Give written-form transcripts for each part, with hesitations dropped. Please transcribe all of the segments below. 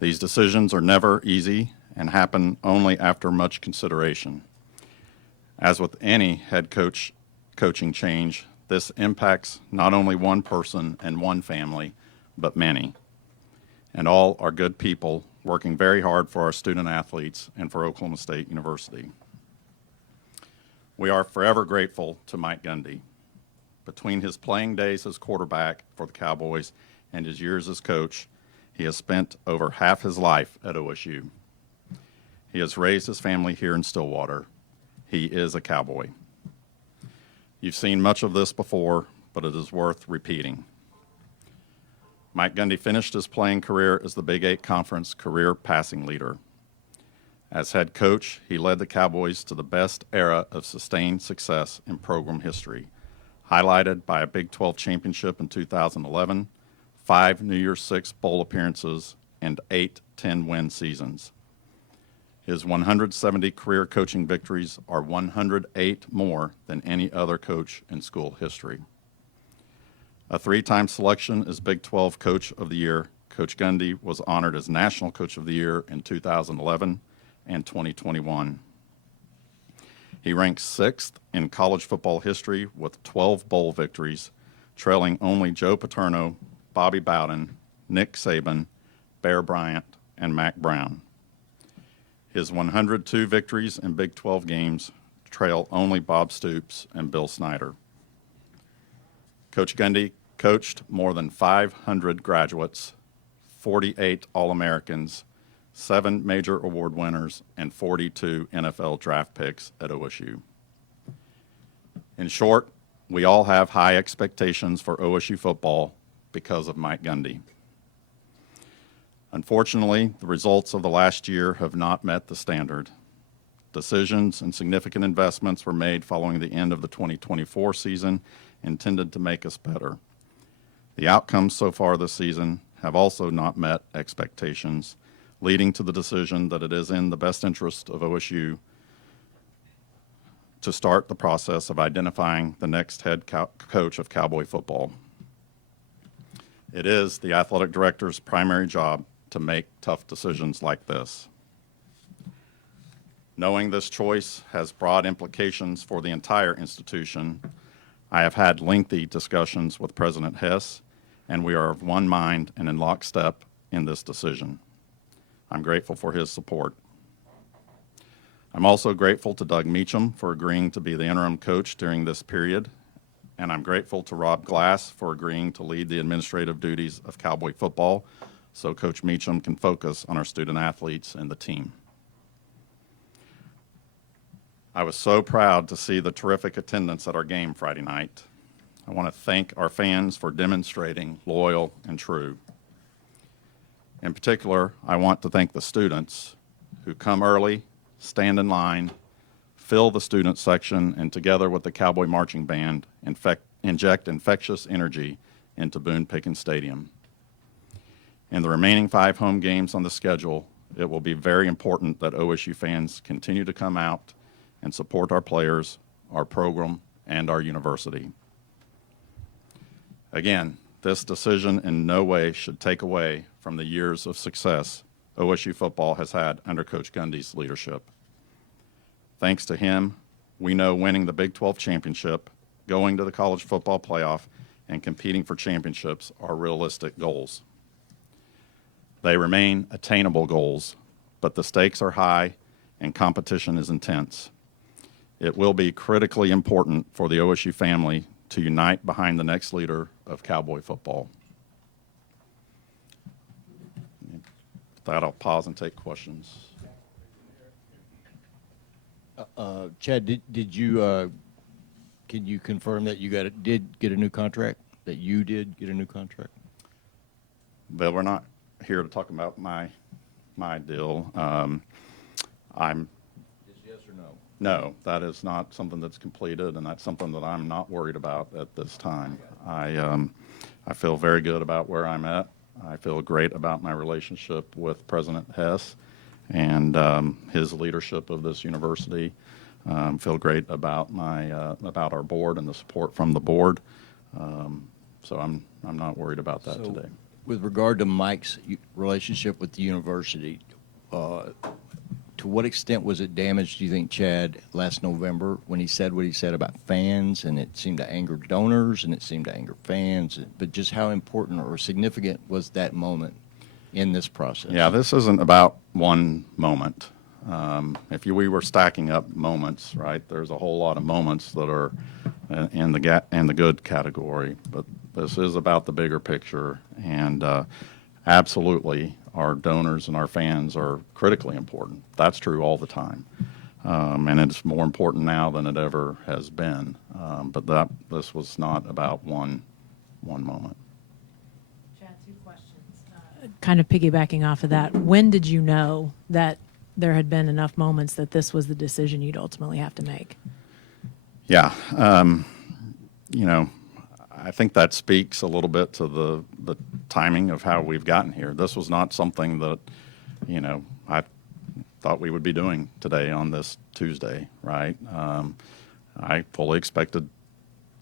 These decisions are never easy and happen only after much consideration. As with any coaching change, this impacts not only one person and one family, but many. And all are good people working very hard for our student athletes and for Oklahoma State University. We are forever grateful to Mike Gundy. Between his playing days as quarterback for the Cowboys and his years as coach, he has spent over half his life at OSU. He has raised his family here in Stillwater. He is a Cowboy. You've seen much of this before, but it is worth repeating. Mike Gundy finished his playing career as the Big 8 Conference career passing leader. As head coach, he led the Cowboys to the best era of sustained success in program history, highlighted by a Big 12 championship in 2011, 5 New Year's Six bowl appearances, and 8 10-win seasons. His 170 career coaching victories are 108 more than any other coach in school history. A 3-time selection as Big 12 Coach of the Year, Coach Gundy was honored as National Coach of the Year in 2011 and 2021. He ranks 6th in college football history with 12 bowl victories, trailing only Joe Paterno, Bobby Bowden, Nick Saban, Bear Bryant, and Mac Brown. His 102 victories in Big 12 games trail only Bob Stoops and Bill Snyder. Coach Gundy coached more than 500 graduates, 48 All-Americans, 7 major award winners, and 42 NFL draft picks at OSU. In short, we all have high expectations for OSU football because of Mike Gundy. Unfortunately, the results of the last year have not met the standard. Decisions and significant investments were made following the end of the 2024 season intended to make us better. The outcomes so far this season have also not met expectations, leading to the decision that it is in the best interest of OSU to start the process of identifying the next head coach of Cowboy football. It is the athletic director's primary job to make tough decisions like this. Knowing this choice has broad implications for the entire institution, I have had lengthy discussions with President Hess, and we are of one mind and in lockstep in this decision. I'm grateful for his support. I'm also grateful to Doug Meacham for agreeing to be the interim coach during this period, and I'm grateful to Rob Glass for agreeing to lead the administrative duties of Cowboy football so Coach Meacham can focus on our student athletes and the team. I was so proud to see the terrific attendance at our game Friday night. I want to thank our fans for demonstrating loyal and true. In particular, I want to thank the students who come early, stand in line, fill the student section, and together with the Cowboy Marching Band, inject infectious energy into Boone Pickens Stadium. In the remaining 5 home games on the schedule, it will be very important that OSU fans continue to come out and support our players, our program, and our university. Again, this decision in no way should take away from the years of success OSU football has had under Coach Gundy's leadership. Thanks to him, we know winning the Big 12 championship, going to the college football playoff, and competing for championships are realistic goals. They remain attainable goals, but the stakes are high and competition is intense. It will be critically important for the OSU family to unite behind the next leader of Cowboy football. With that, I'll pause and take questions. Chad, did you can you confirm that you did get a new contract? That you did get a new contract? But we're not here to talk about my deal. I'm Just yes or no? No, that is not something that's completed, and that's something that I'm not worried about at this time. I feel very good about where I'm at. I feel great about my relationship with President Hess and his leadership of this university. Feel great about about our board and the support from the board. So I'm not worried about that today. With regard to Mike's relationship with the university, to what extent was it damaged, do you think, Chad, last November when he said what he said about fans, and it seemed to anger donors and it seemed to anger fans, but just how important or significant was that moment in this process? Yeah, this isn't about one moment. If we were stacking up moments, right, there's a whole lot of moments that are in the good category, but this is about the bigger picture, and absolutely, our donors and our fans are critically important. That's true all the time, and it's more important now than it ever has been. But this was not about one moment. Chad, two questions. Kind of piggybacking off of that, when did you know that there had been enough moments that this was the decision you'd ultimately have to make? Yeah, I think that speaks a little bit to the timing of how we've gotten here. This was not something that, I thought we would be doing today on this Tuesday, right? I fully expected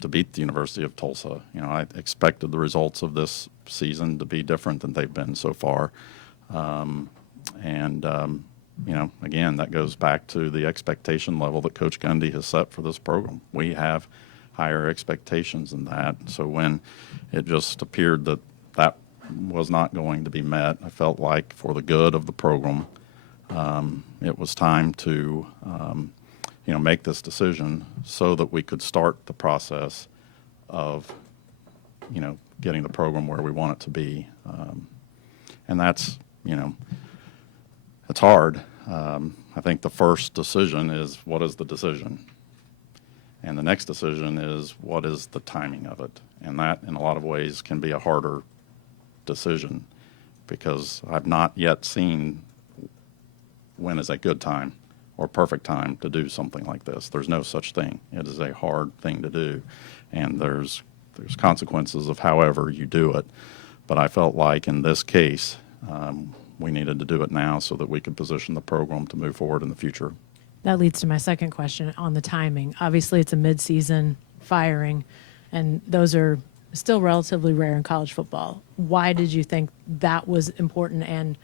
to beat the University of Tulsa. I expected the results of this season to be different than they've been so far. Again, that goes back to the expectation level that Coach Gundy has set for this program. We have higher expectations than that. So when it just appeared that that was not going to be met, I felt like for the good of the program, it was time to, make this decision so that we could start the process of, getting the program where we want it to be. And that's, it's hard. I think the first decision is, what is the decision? And the next decision is, what is the timing of it? And that, in a lot of ways, can be a harder decision because I've not yet seen when is a good time or perfect time to do something like this. There's no such thing. It is a hard thing to do, and there's consequences of however you do it. But I felt like in this case, we needed to do it now so that we could position the program to move forward in the future. That leads to my second question on the timing. Obviously, it's a midseason firing, and those are still relatively rare in college football. Why did you think that was important? And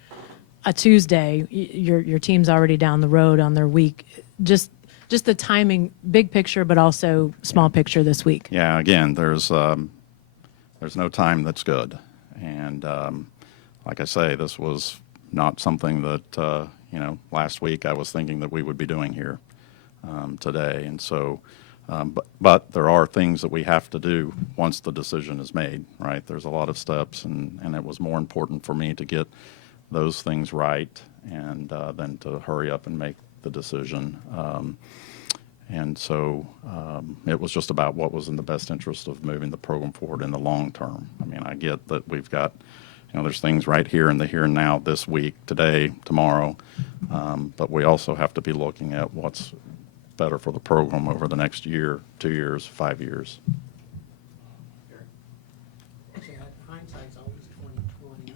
a Tuesday, your team's already down the road on their week. Just the timing, big picture, but also small picture this week. Yeah, again, there's no time that's good, and like I say, this was not something that last week I was thinking that we would be doing here today. And so, but there are things that we have to do once the decision is made, right? There's a lot of steps, and it was more important for me to get those things right and then to hurry up and make the decision. And so it was just about what was in the best interest of moving the program forward in the long term. I mean, I get that we've got there's things right here in the here and now this week, today, tomorrow, but we also have to be looking at what's better for the program over the next year, 2 years, 5 years. Chad, hindsight's always 20/20.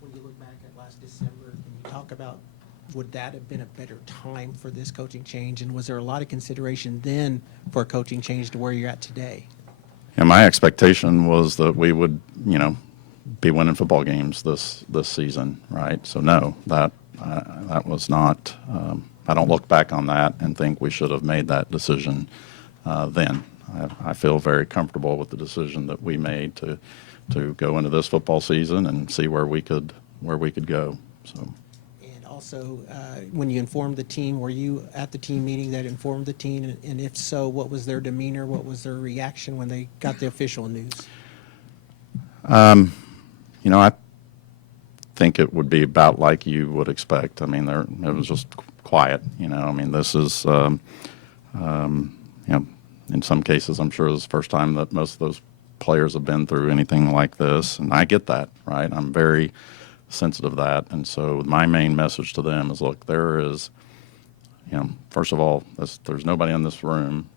When you look back at last December, and you talk about would that have been a better time for this coaching change, and was there a lot of consideration then for a coaching change to where you're at today? And my expectation was that we would, be winning football games this season, right? So no, that was not. I don't look back on that and think we should have made that decision then. I feel very comfortable with the decision that we made to go into this football season and see where we could go. So. And also, when you informed the team, were you at the team meeting that informed the team? And if so, what was their demeanor? What was their reaction when they got the official news? I think it would be about like you would expect. I mean, it was just quiet. This is, in some cases, I'm sure it's the first time that most of those players have been through anything like this, and I get that, right? I'm very sensitive to that, and so my main message to them is, look, there is, first of all, there's nobody in this room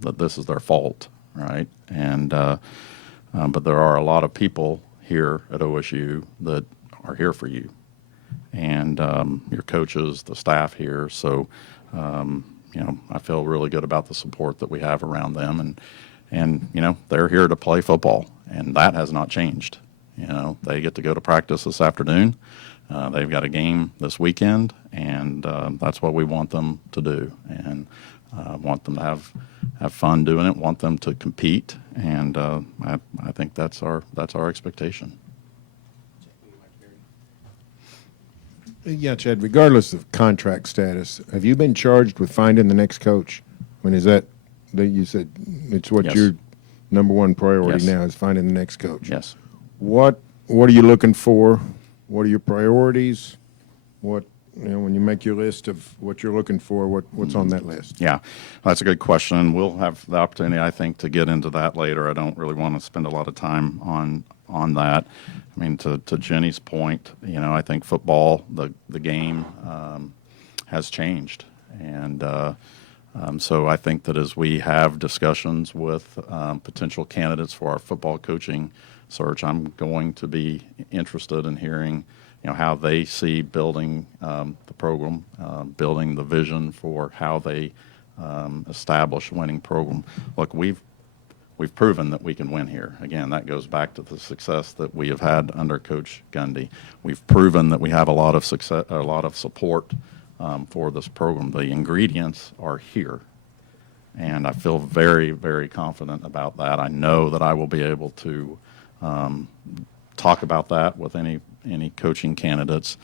that this is their fault, right? And but there are a lot of people here at OSU that are here for you, and your coaches, the staff here. So, I feel really good about the support that we have around them, and they're here to play football, and that has not changed. You know, they get to go to practice this afternoon. They've got a game this weekend, and that's what we want them to do. And want them to have fun doing it. Want them to compete, and I think that's our expectation. Yeah, Chad, regardless of contract status, have you been charged with finding the next coach? I mean, is that you said it's what Yes. your number one priority Yes. now is finding the next coach? Yes. What are you looking for? What are your priorities? What, when you make your list of what you're looking for, what's on that list? Yeah, that's a good question. We'll have the opportunity, I think, to get into that later. I don't really want to spend a lot of time on that. I mean, to Jenny's point, I think football, the game, has changed, and so I think that as we have discussions with potential candidates for our football coaching search, I'm going to be interested in hearing how they see building the program, building the vision for how they establish a winning program. Look, we've proven that we can win here. Again, that goes back to the success that we have had under Coach Gundy. We've proven that we have a lot of success, a lot of support for this program. The ingredients are here, and I feel very, very confident about that. I know that I will be able to talk about that with any coaching candidates.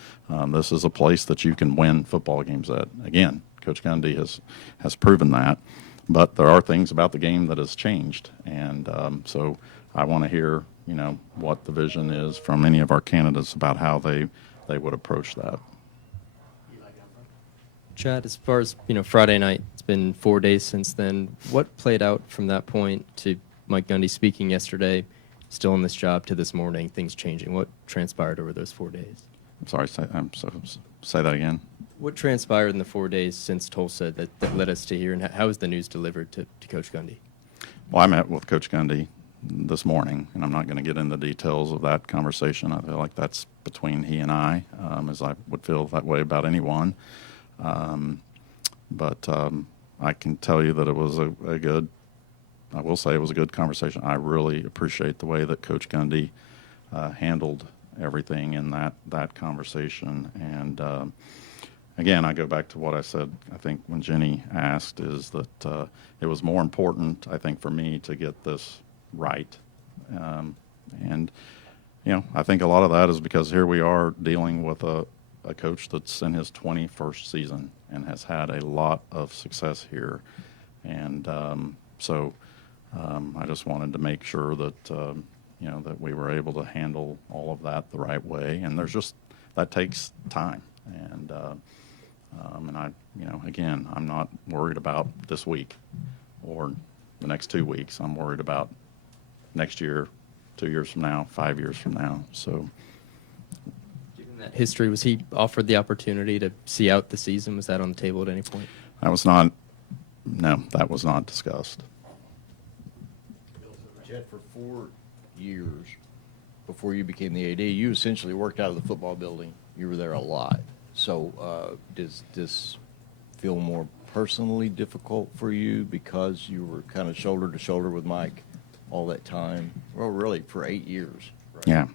This is a place that you can win football games at. Again, Coach Gundy has proven that, but there are things about the game that has changed, and so I want to hear what the vision is from any of our candidates about how they would approach that. Chad, as far as Friday night, it's been 4 days since then. What played out from that point to Mike Gundy speaking yesterday, still in this job, to this morning, things changing? What transpired over those 4 days? I'm sorry, say that again. What transpired in the 4 days since Tulsa that led us to here, and how was the news delivered to Coach Gundy? Well, I met with Coach Gundy this morning, and I'm not going to get into details of that conversation. I feel like that's between he and I, as I would feel that way about anyone. But I can tell you that it was a good, I will say it was a good conversation. I really appreciate the way that Coach Gundy handled everything in that conversation. And again, I go back to what I said, I think, when Jenny asked, is that it was more important, I think, for me to get this right. And, I think a lot of that is because here we are dealing with a coach that's in his 21st season and has had a lot of success here. And so I just wanted to make sure that, that we were able to handle all of that the right way. And that takes time. And I, again, I'm not worried about this week or the next 2 weeks. I'm worried about next year, 2 years from now, 5 years from now. So, given that history, was he offered the opportunity to see out the season? Was that on the table at any point? that was not discussed. Chad, for 4 years before you became the AD, you essentially worked out of the football building. You were there a lot. So does this feel more personally difficult for you because you were kind of shoulder to shoulder with Mike all that time? Well, really, for 8 years. Right? Yeah.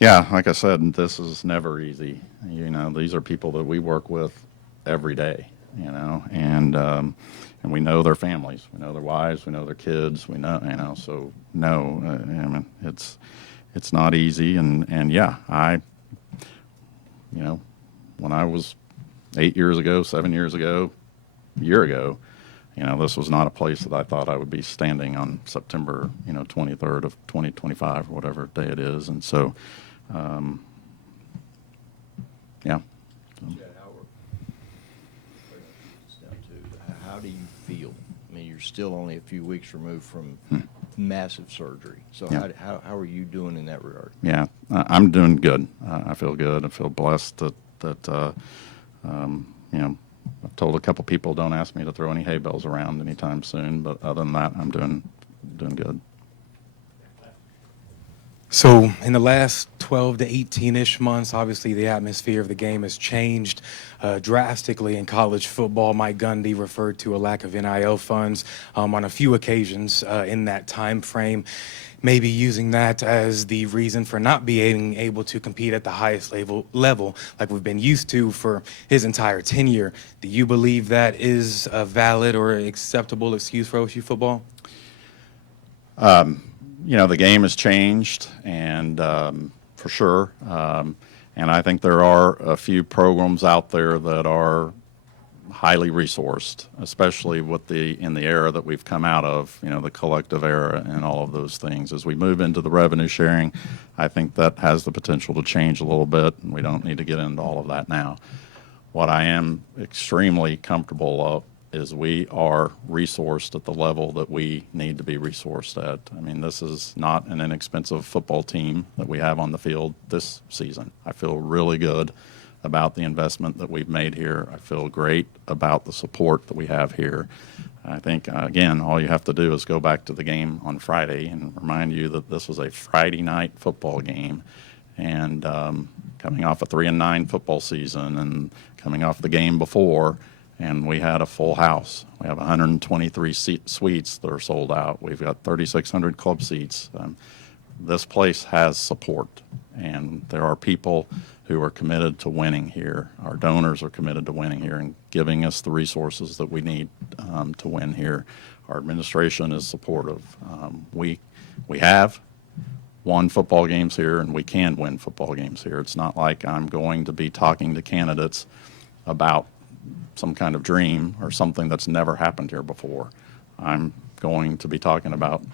Yeah, like I said, this is never easy. These are people that we work with every day, and we know their families, we know their wives, we know their kids, we know, so no, I mean, it's not easy, and yeah, when I was 8 years ago, 7 years ago, a year ago, this was not a place that I thought I would be standing on September, 23rd of 2025, or whatever day it is. And so, yeah. Chad, how do you feel? I mean, you're still only a few weeks removed from massive surgery. So Yeah. how are you doing in that regard? Yeah, I'm doing good. I feel good. I feel blessed that I've told a couple people don't ask me to throw any hay bales around anytime soon, but other than that, I'm doing good. So in the last 12 to 18-ish months, obviously the atmosphere of the game has changed drastically in college football. Mike Gundy referred to a lack of NIL funds on a few occasions in that time frame, maybe using that as the reason for not being able to compete at the highest level like we've been used to for his entire tenure. Do you believe that is a valid or acceptable excuse for OSU football? The game has changed, and for sure. And I think there are a few programs out there that are highly resourced, especially in the era that we've come out of, the collective era and all of those things. As we move into the revenue sharing, I think that has the potential to change a little bit, and we don't need to get into all of that now. What I am extremely comfortable of is we are resourced at the level that we need to be resourced at. I mean, this is not an inexpensive football team that we have on the field this season. I feel really good about the investment that we've made here. I feel great about the support that we have here. I think, again, all you have to do is go back to the game on Friday and remind you that this was a Friday night football game. And coming off a 3-9 football season and coming off the game before, and we had a full house. We have 123 suites that are sold out. We've got 3,600 club seats. This place has support, and there are people who are committed to winning here. Our donors are committed to winning here and giving us the resources that we need to win here. Our administration is supportive. We have won football games here, and we can win football games here. It's not like I'm going to be talking to candidates about some kind of dream or something that's never happened here before. I'm going to be talking about,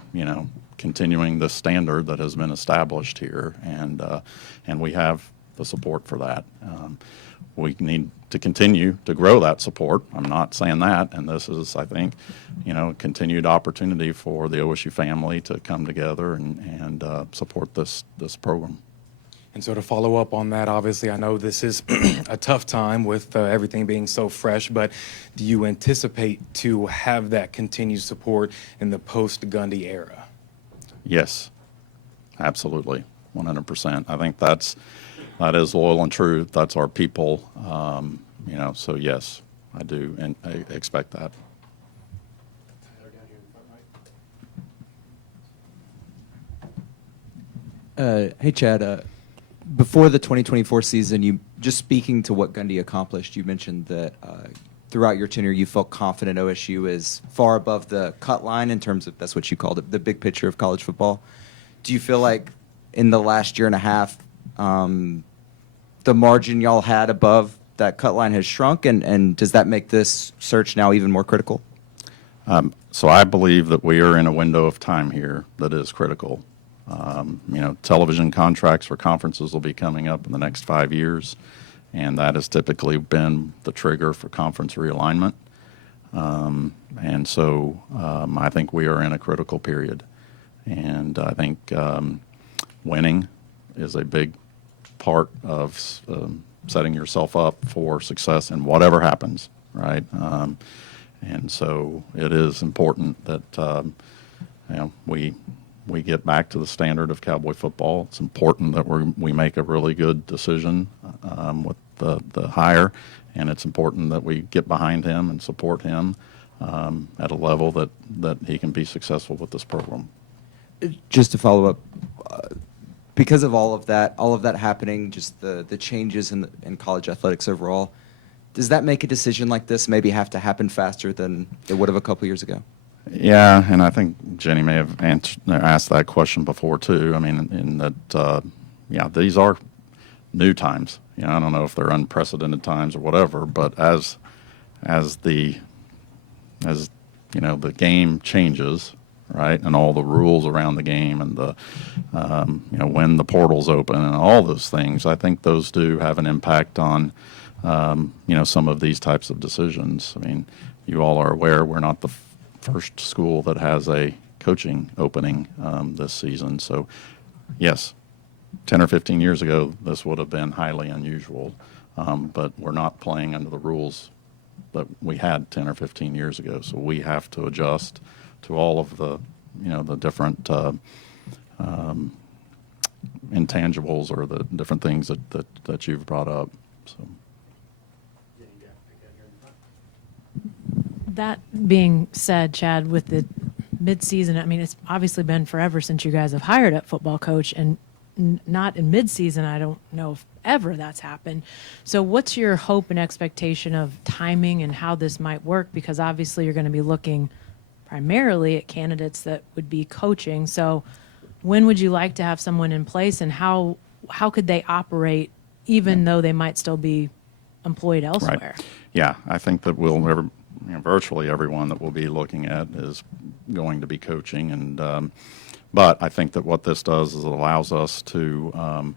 continuing the standard that has been established here, and we have the support for that. We need to continue to grow that support. I'm not saying that, and this is, I think, a continued opportunity for the OSU family to come together and support this program. And so to follow up on that, obviously, I know this is a tough time with everything being so fresh, but do you anticipate to have that continued support in the post-Gundy era? Yes, absolutely, 100%. I think that is loyal and true. That's our people, so yes, I do, and I expect that. Hey, Chad. Before the 2024 season, you just speaking to what Gundy accomplished, you mentioned that throughout your tenure, you felt confident OSU is far above the cut line in terms of, that's what you called it, the big picture of college football. Do you feel like in the last year and a half, the margin y'all had above that cut line has shrunk, and does that make this search now even more critical? So I believe that we are in a window of time here that is critical. Television contracts for conferences will be coming up in the next 5 years, and that has typically been the trigger for conference realignment. And so I think we are in a critical period. And I think winning is a big part of setting yourself up for success in whatever happens, right? And so it is important that we get back to the standard of Cowboy football. It's important that we make a really good decision with the hire, and it's important that we get behind him and support him at a level that he can be successful with this program. Just to follow up, because of all of that happening, just the changes in college athletics overall, does that make a decision like this maybe have to happen faster than it would have a couple years ago? Yeah, and I think Jenny may have asked that question before too. I mean, in that, these are new times. I don't know if they're unprecedented times or whatever, but as the game changes, right, and all the rules around the game and the when the portal's open and all those things, I think those do have an impact on some of these types of decisions. I mean, you all are aware we're not the first school that has a coaching opening this season. So, yes, 10 or 15 years ago, this would have been highly unusual, but we're not playing under the rules that we had 10 or 15 years ago. So we have to adjust to all of the different intangibles or the different things that you've brought up. So. That being said, Chad, with the midseason, I mean, it's obviously been forever since you guys have hired a football coach, and not in midseason. I don't know if ever that's happened. So what's your hope and expectation of timing and how this might work? Because obviously you're going to be looking primarily at candidates that would be coaching. So when would you like to have someone in place, and how could they operate even though they might still be employed elsewhere? Right. Yeah, I think that virtually everyone that we'll be looking at is going to be coaching, and but I think that what this does is it allows us to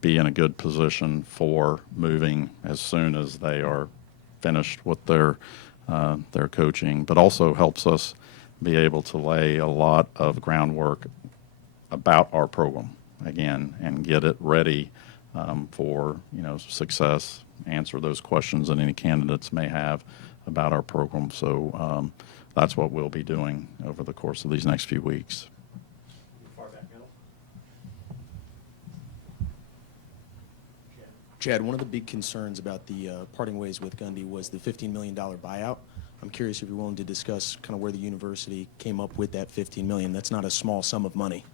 be in a good position for moving as soon as they are finished with their coaching, but also helps us be able to lay a lot of groundwork about our program again and get it ready for success, answer those questions that any candidates may have about our program. So that's what we'll be doing over the course of these next few weeks. Chad, one of the big concerns about the parting ways with Gundy was the $15 million buyout. I'm curious if you're willing to discuss kind of where the university came up with that $15 million. That's not a small sum of money.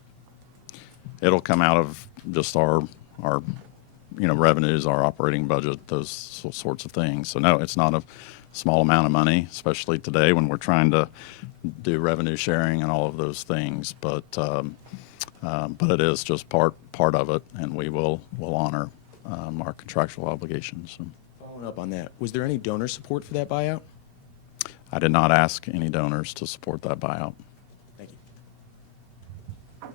It'll come out of just our revenues, our operating budget, those sorts of things. So no, it's not a small amount of money, especially today when we're trying to do revenue sharing and all of those things. But it is just part of it, and we'll honor our contractual obligations. So. Following up on that, was there any donor support for that buyout? I did not ask any donors to support that buyout. Thank you.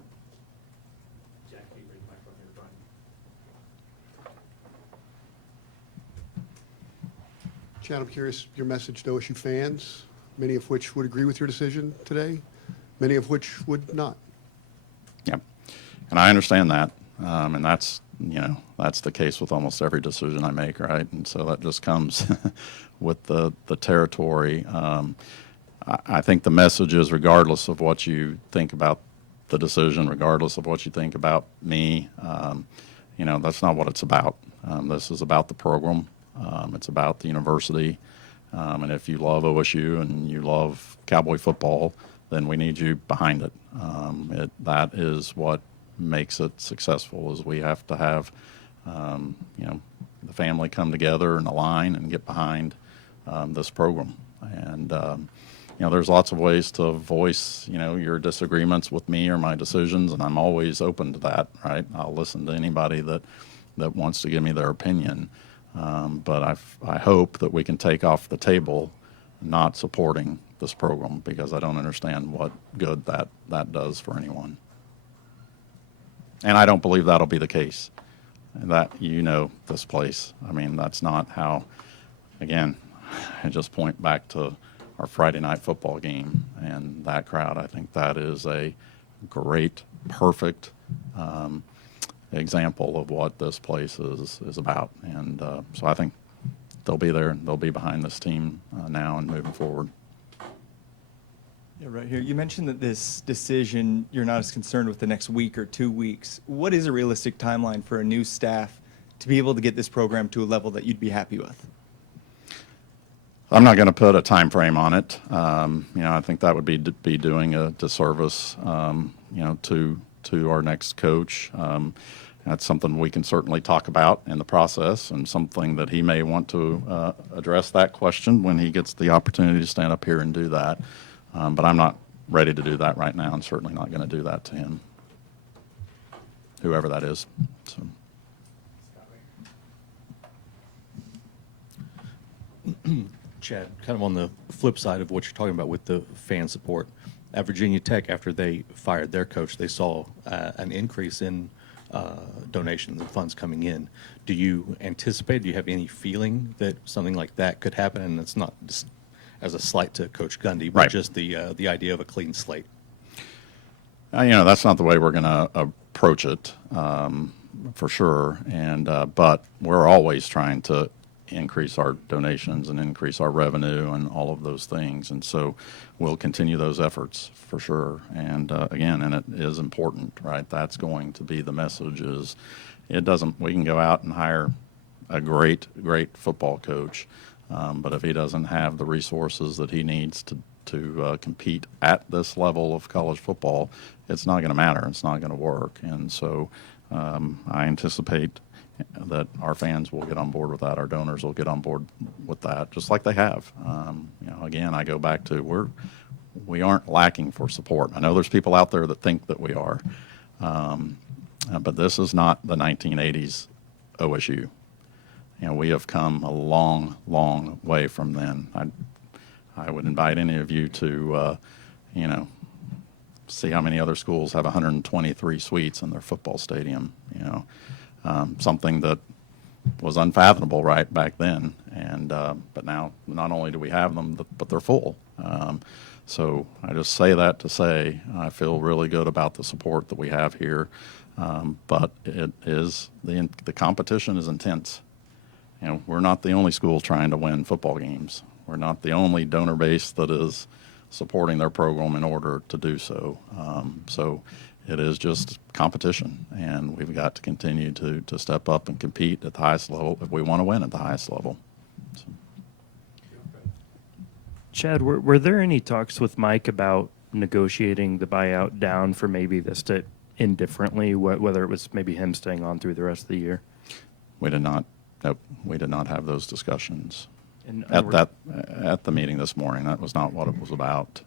Chad, I'm curious, your message to OSU fans, many of which would agree with your decision today, many of which would not. Yeah, and I understand that, and that's the case with almost every decision I make, right? And so that just comes with the territory. I think the message is, regardless of what you think about the decision, regardless of what you think about me, that's not what it's about. This is about the program. It's about the university. And if you love OSU and you love Cowboy football, then we need you behind it. That is what makes it successful, is we have to have the family come together and align and get behind this program. And there's lots of ways to voice your disagreements with me or my decisions, and I'm always open to that, right? I'll listen to anybody that wants to give me their opinion. But I hope that we can take off the table not supporting this program, because I don't understand what good that does for anyone. And I don't believe that'll be the case. That this place. I mean, that's not how. Again, I just point back to our Friday night football game and that crowd. I think that is a great, perfect example of what this place is about. And so I think they'll be there. They'll be behind this team now and moving forward. Yeah, right here. You mentioned that this decision, you're not as concerned with the next week or 2 weeks. What is a realistic timeline for a new staff to be able to get this program to a level that you'd be happy with? I'm not going to put a time frame on it. I think that would be doing a disservice, to our next coach. That's something we can certainly talk about in the process, and something that he may want to address that question when he gets the opportunity to stand up here and do that. But I'm not ready to do that right now, and certainly not going to do that to him, whoever that is. So. Chad, kind of on the flip side of what you're talking about with the fan support, at Virginia Tech, after they fired their coach, they saw an increase in donations and funds coming in. Do you anticipate, do you have any feeling that something like that could happen? And it's not just as a slight to Coach Gundy, but right. Just the idea of a clean slate. That's not the way we're going to approach it, for sure. And but we're always trying to increase our donations and increase our revenue and all of those things. And so we'll continue those efforts for sure. And again, and it is important, right? That's going to be the message is it doesn't, we can go out and hire a great football coach, but if he doesn't have the resources that he needs to compete at this level of college football, it's not going to matter. It's not going to work. And so I anticipate that our fans will get on board with that. Our donors will get on board with that, just like they have. Again, I go back to we aren't lacking for support. I know there's people out there that think that we are, but this is not the 1980s OSU. We have come a long, long way from then. I would invite any of you to, see how many other schools have 123 suites in their football stadium. Something that was unfathomable right back then. And but now, not only do we have them, but they're full. So I just say that to say I feel really good about the support that we have here. But it is the competition is intense. We're not the only school trying to win football games. We're not the only donor base that is supporting their program in order to do so. So it is just competition, and we've got to continue to step up and compete at the highest level if we want to win at the highest level. So. Chad, were there any talks with Mike about negotiating the buyout down for maybe this to end differently, whether it was maybe him staying on through the rest of the year? We did not. Nope, we did not have those discussions And at the meeting this morning. That was not what it was about.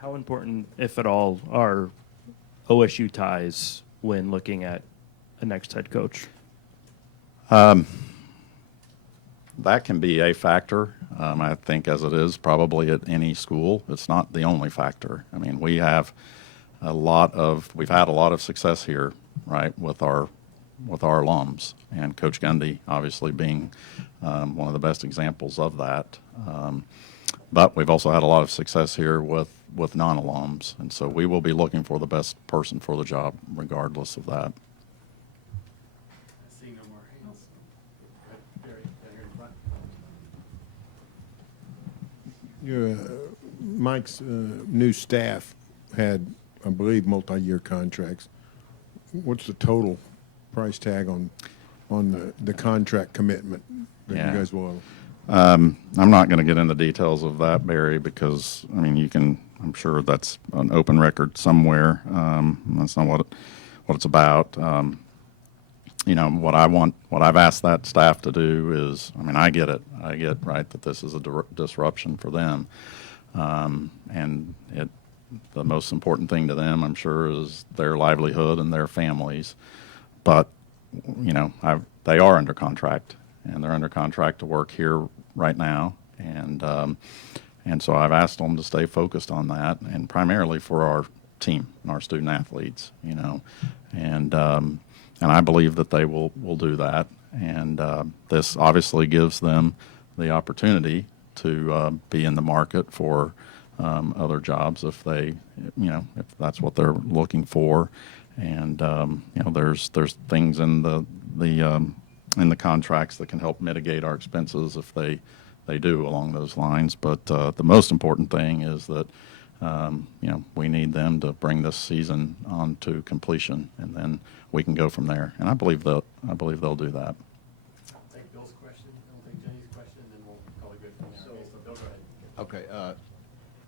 How important, if at all, are OSU ties when looking at a next head coach? That can be a factor. I think, as it is probably at any school, it's not the only factor. I mean, we've had a lot of success here, right, with our alums, and Coach Gundy obviously being one of the best examples of that. But we've also had a lot of success here with non-alums, and so we will be looking for the best person for the job regardless of that. Seeing no more hands. Barry, down here in front. Mike's new staff had, I believe, multi-year contracts. What's the total price tag on the contract commitment that Yeah. you guys will? I'm not going to get into details of that, Barry, because I mean, I'm sure that's an open record somewhere. That's not what it's about. What I've asked that staff to do is, I mean, I get right that this is a disruption for them, and the most important thing to them, I'm sure, is their livelihood and their families. But they are under contract, and they're under contract to work here right now, and so I've asked them to stay focused on that, and primarily for our team and our student athletes, and I believe that they will do that, and this obviously gives them the opportunity to be in the market for other jobs if if that's what they're looking for. And there's things in the contracts that can help mitigate our expenses if they do along those lines. But the most important thing is that we need them to bring this season on to completion, and then we can go from there. And I believe they'll do that. I'll take Bill's question, I'll take Jenny's question, and then we'll probably go from there. So Bill, go ahead. Okay.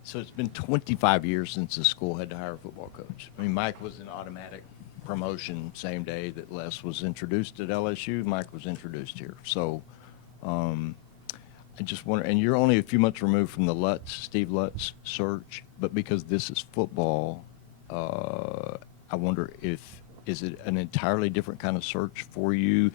So it's been 25 years since the school had to hire a football coach. I mean, Mike was an automatic promotion same day that Les was introduced at LSU. Mike was introduced here. So I just wonder, and you're only a few months removed from the Steve Lutz search, but because this is football, I wonder is it an entirely different kind of search for you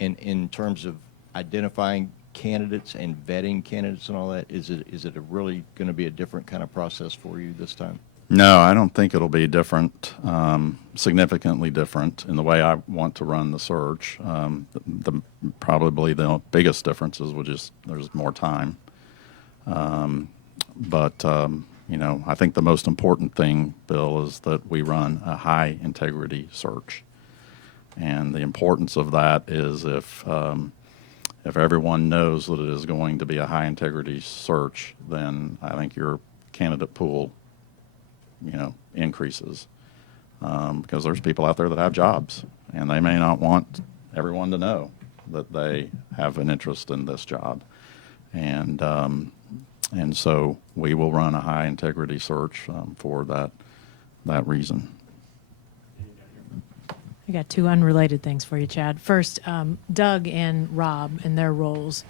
in terms of identifying candidates and vetting candidates and all that? Is it really going to be a different kind of process for you this time? No, I don't think it'll be different, significantly different in the way I want to run the search. Probably the biggest difference is there's more time. But I think the most important thing, Bill, is that we run a high integrity search. And the importance of that is if everyone knows that it is going to be a high integrity search, then I think your candidate pool, increases. Because there's people out there that have jobs, and they may not want everyone to know that they have an interest in this job. And so we will run a high integrity search for that reason. I got two unrelated things for you, Chad. First, Doug and Rob in their roles.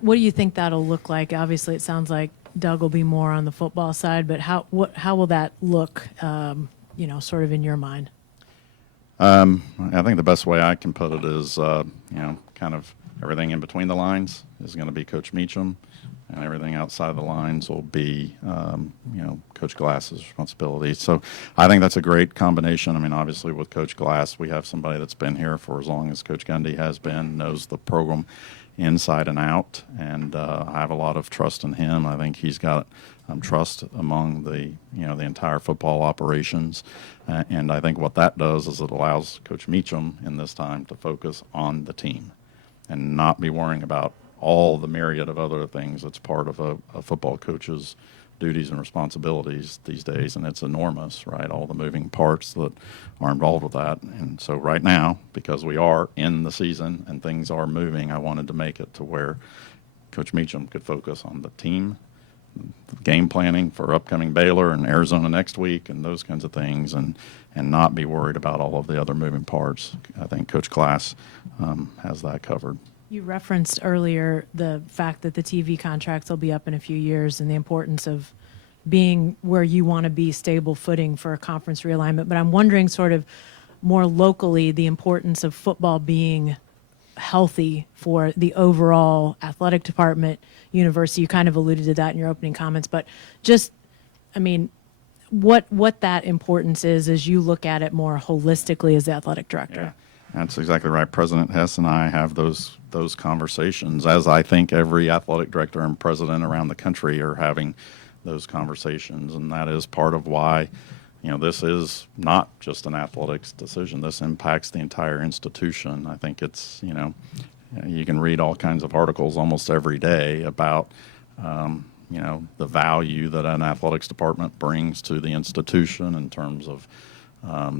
What do you think that'll look like? Obviously, it sounds like Doug will be more on the football side, but how will that look, sort of in your mind? I think the best way I can put it is, kind of everything in between the lines is going to be Coach Meacham, and everything outside the lines will be, Coach Glass's responsibility. So I think that's a great combination. I mean, obviously with Coach Glass, we have somebody that's been here for as long as Coach Gundy has been, knows the program inside and out, and I have a lot of trust in him. I think he's got trust among the entire football operations, and I think what that does is it allows Coach Meacham in this time to focus on the team and not be worrying about all the myriad of other things that's part of a football coach's duties and responsibilities these days, and it's enormous, right? All the moving parts that are involved with that. And so right now, because we are in the season and things are moving, I wanted to make it to where Coach Meacham could focus on the team, game planning for upcoming Baylor and Arizona next week and those kinds of things, and not be worried about all of the other moving parts. I think Coach Glass has that covered. You referenced earlier the fact that the TV contracts will be up in a few years and the importance of being where you want to be, stable footing for a conference realignment. But I'm wondering sort of more locally the importance of football being healthy for the overall athletic department, university. You kind of alluded to that in your opening comments, but just, I mean, what that importance is as you look at it more holistically as the athletic director. Yeah, that's exactly right. President Hess and I have those conversations, as I think every athletic director and president around the country are having those conversations, and that is part of why this is not just an athletics decision. This impacts the entire institution. I think it's you can read all kinds of articles almost every day about the value that an athletics department brings to the institution in terms of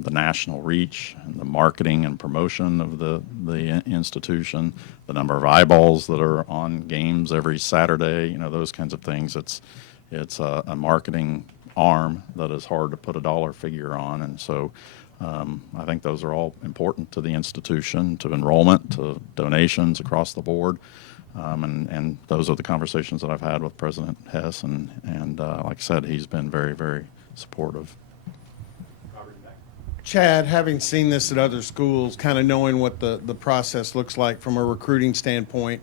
the national reach and the marketing and promotion of the institution, the number of eyeballs that are on games every Saturday, those kinds of things. It's a marketing arm that is hard to put a dollar figure on, and so I think those are all important to the institution, to enrollment, to donations across the board, and those are the conversations that I've had with President Hess, and like I said, he's been very, very supportive. Chad, having seen this at other schools, kind of knowing what the process looks like from a recruiting standpoint,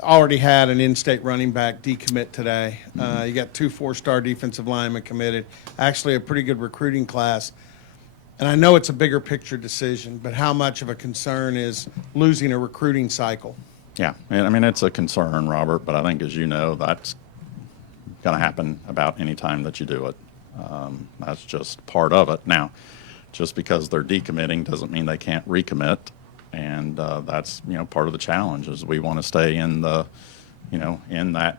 already had an in-state running back decommit today. You got 2 4-star defensive linemen committed, actually a pretty good recruiting class. And I know it's a bigger picture decision, but how much of a concern is losing a recruiting cycle? Yeah, I mean, it's a concern, Robert, but I think, as you know, that's going to happen about any time that you do it. That's just part of it. Now, just because they're decommitting doesn't mean they can't recommit, and that's part of the challenge is we want to stay in the in that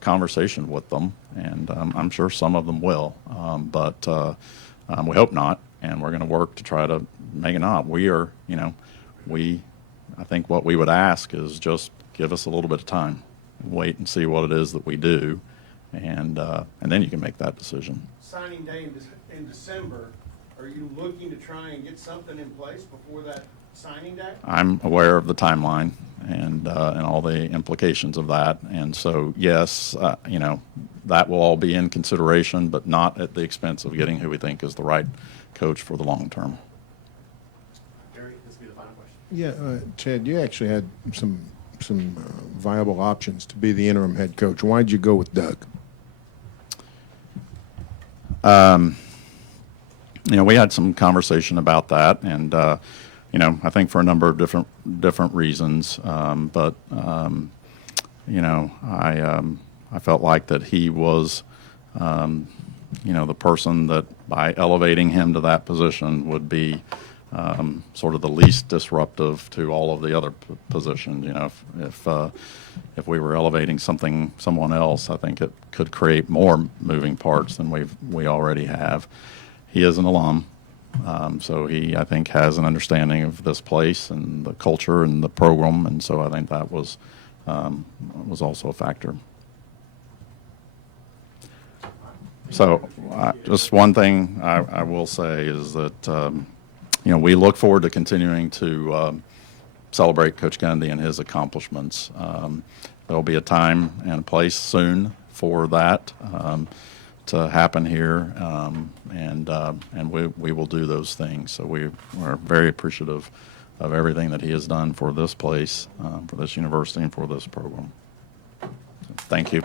conversation with them, and I'm sure some of them will, but we hope not, and we're going to work to try to make it not. I think what we would ask is just give us a little bit of time, wait and see what it is that we do, and then you can make that decision. Signing day in December. Are you looking to try and get something in place before that signing day? I'm aware of the timeline and all the implications of that, and so yes, that will all be in consideration, but not at the expense of getting who we think is the right coach for the long term. Gary, this will be the final question. Yeah, Chad, you actually had some viable options to be the interim head coach. Why'd you go with Doug? We had some conversation about that, and I think for a number of different reasons. But I felt like that he was, the person that by elevating him to that position would be sort of the least disruptive to all of the other positions. You know, if we were elevating someone else, I think it could create more moving parts than we already have. He is an alum, so he, I think, has an understanding of this place and the culture and the program, and so I think that was also a factor. So just one thing I will say is that, you know, we look forward to continuing to celebrate Coach Gundy and his accomplishments. There'll be a time and a place soon for that to happen here, and we will do those things. So we are very appreciative of everything that he has done for this place, for this university, and for this program. So, thank you.